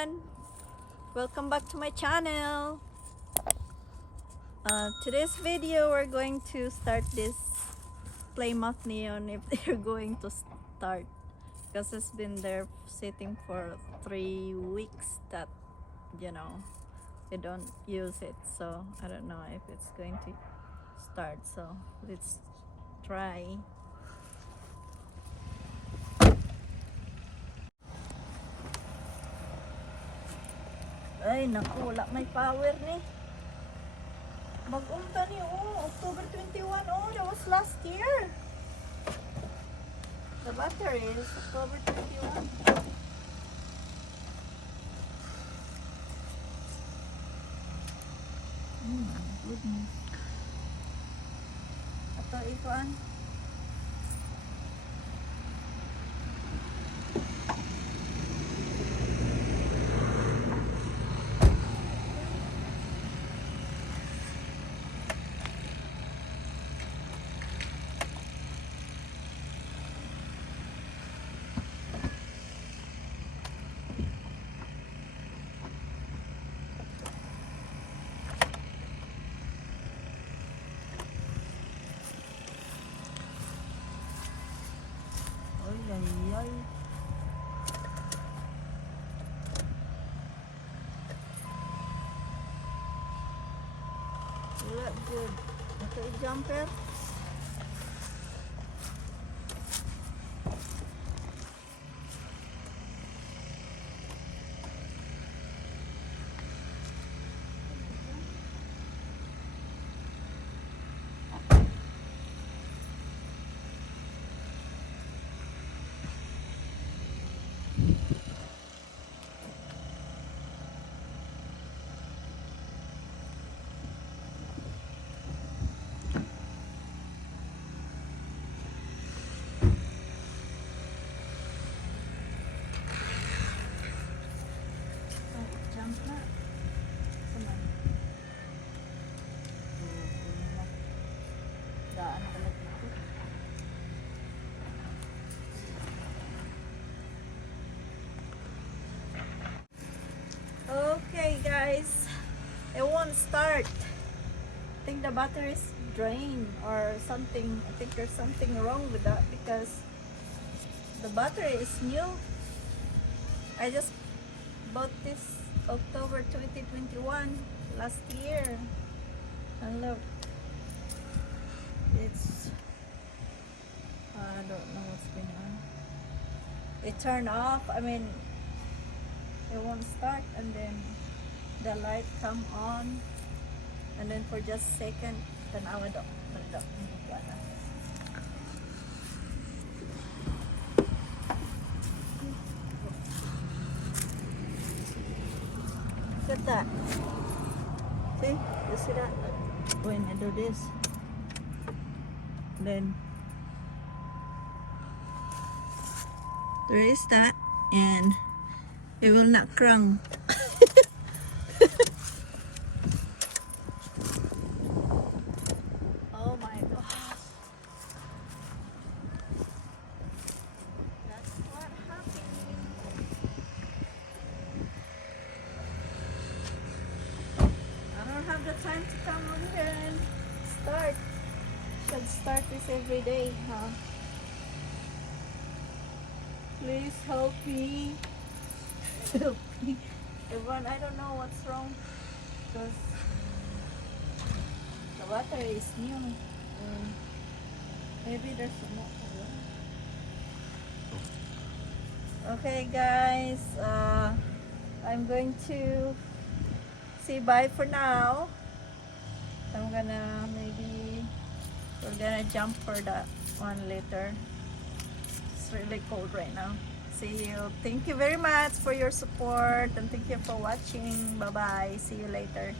everyone, welcome back to my channel. Today's video we're going to start this Plymouth neon if they're going to start, because it's been there sitting for 3 weeks that they don't use it, so I don't know if it's going to start, so let's try. Ay, naku, wala may power ni. Bagong ta ni, October 21, that was last year. The battery is October 21. Oh my goodness. Ato ikuan. Ay. Look good. Okay, jumper. Okay guys, it won't start. I think the battery is drained or something. I think there's something wrong with that because the battery is new. I just bought this October 2021 last year, and look, it's I don't know what's going on. It turned off. I mean, it won't start, and then the light come on, and then for just a second tanawa daw. Look at that. See? You see that? When I do this, then there is that, and it will not crank. Oh my gosh. That's what happened. I don't have the time to come on here and start. Should start this every day, huh? Please help me. Help me. Everyone, I don't know what's wrong because the battery is new. Maybe there's some. Okay guys, I'm going to say bye for now. I'm gonna we're gonna jump for that one later. It's really cold right now. See you. Thank you very much for your support, and thank you for watching. Bye bye. See you later.